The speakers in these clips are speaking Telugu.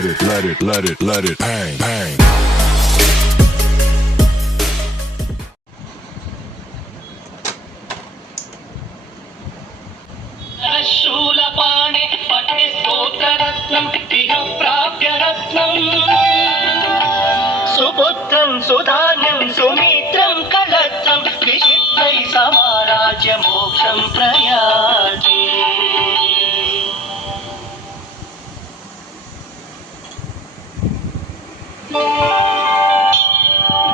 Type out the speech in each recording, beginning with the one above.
let it bang, bang. शूलपाणे पठे स्तोत्ररत्नं तिह प्राप्यरत्नं सुपुत्रं सुधान्यं सुमित्रं कलत्रं विचित्रै समाराज्य मोक्षं प्रयाति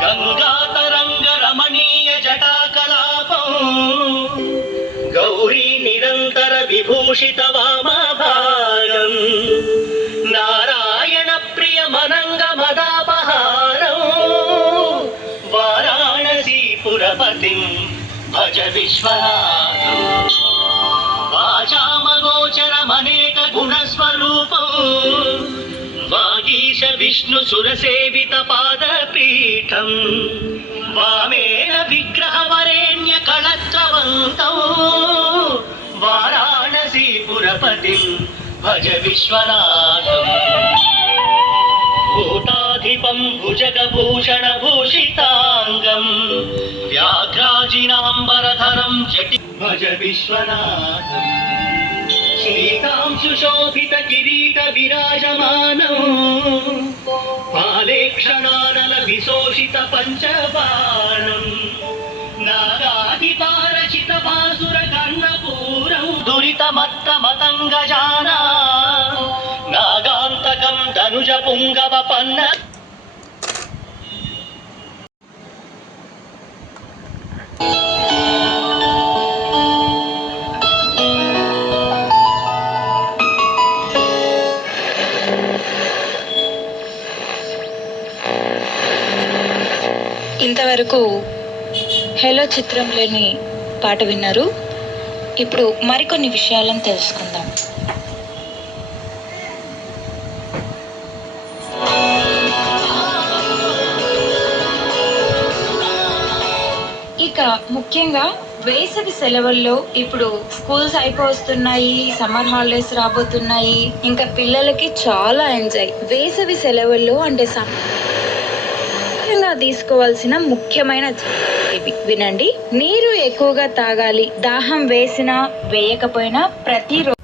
गंगातरंग रमणीय जटाकलापं गौरी निरंतर विभूषित वामभागं नारायण प्रिय मनंग मदापहारं वाराणसी पुरपतिं भज विश्वनाथं वाचामगोचरमनेक गुणस्वरूपं वागीश विष्णु सुरसेवित पादपीठं वामेन विग्रह वरेण्य कलत्रवन्तं वाराणसी पुरपतिं भज विश्वनाथं भूताधिपं भुजगभूषण भूषितांगं व्याघ्राजिनांबरधरं जटि भज विश्वनाथं शीतां सुशोभित किरीट विराजमानं पालेक्षणानल विशोषित पंचबाणं नागाधिपारचित भासुर कर्णपूरं दुरितमत्त मतंगजाना नागान्तकं धनुज पुंगव पन्न ఇంతవరకు హలో చిత్రంలోని పాట విన్నారు. ఇప్పుడు మరికొన్ని విషయాలను తెలుసుకుందాం. ఇక ముఖ్యంగా వేసవి సెలవుల్లో ఇప్పుడు స్కూల్స్ అయిపోతున్నాయి, సమ్మర్ హాలిడేస్ రాబోతున్నాయి. ఇంకా పిల్లలకి చాలా ఎంజాయ్. వేసవి సెలవుల్లో అంటే తీసుకోవాల్సిన ముఖ్యమైన వినండి. నీరు ఎక్కువగా తాగాలి. దాహం వేసినా వేయకపోయినా ప్రతిరోజు